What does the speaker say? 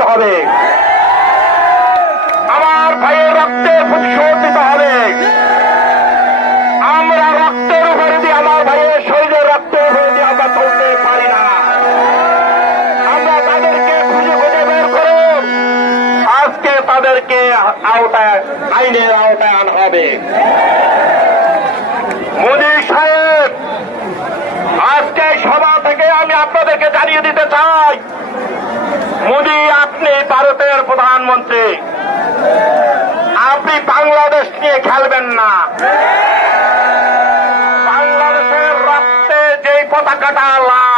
করতে হবে, আমার ভাইয়ের রক্তে প্রতিশোধ দিতে হবে। আমরা রক্তের উপরে দিয়ে আমার ভাইয়ের শরীরের রক্তের উপরে দিয়ে আমরা চলতে পারি না। আমরা তাদেরকে খুঁজে খুঁজে বের করে আজকে তাদেরকে আইনের আওতায় আনা হবে। মোদী সাহেব, আজকে সভা থেকে আমি আপনাদেরকে জানিয়ে দিতে চাই, মোদী আপনি ভারতের প্রধানমন্ত্রী, আপনি বাংলাদেশ নিয়ে খেলবেন না। বাংলাদেশের রক্তে যে পতাকাটা লাল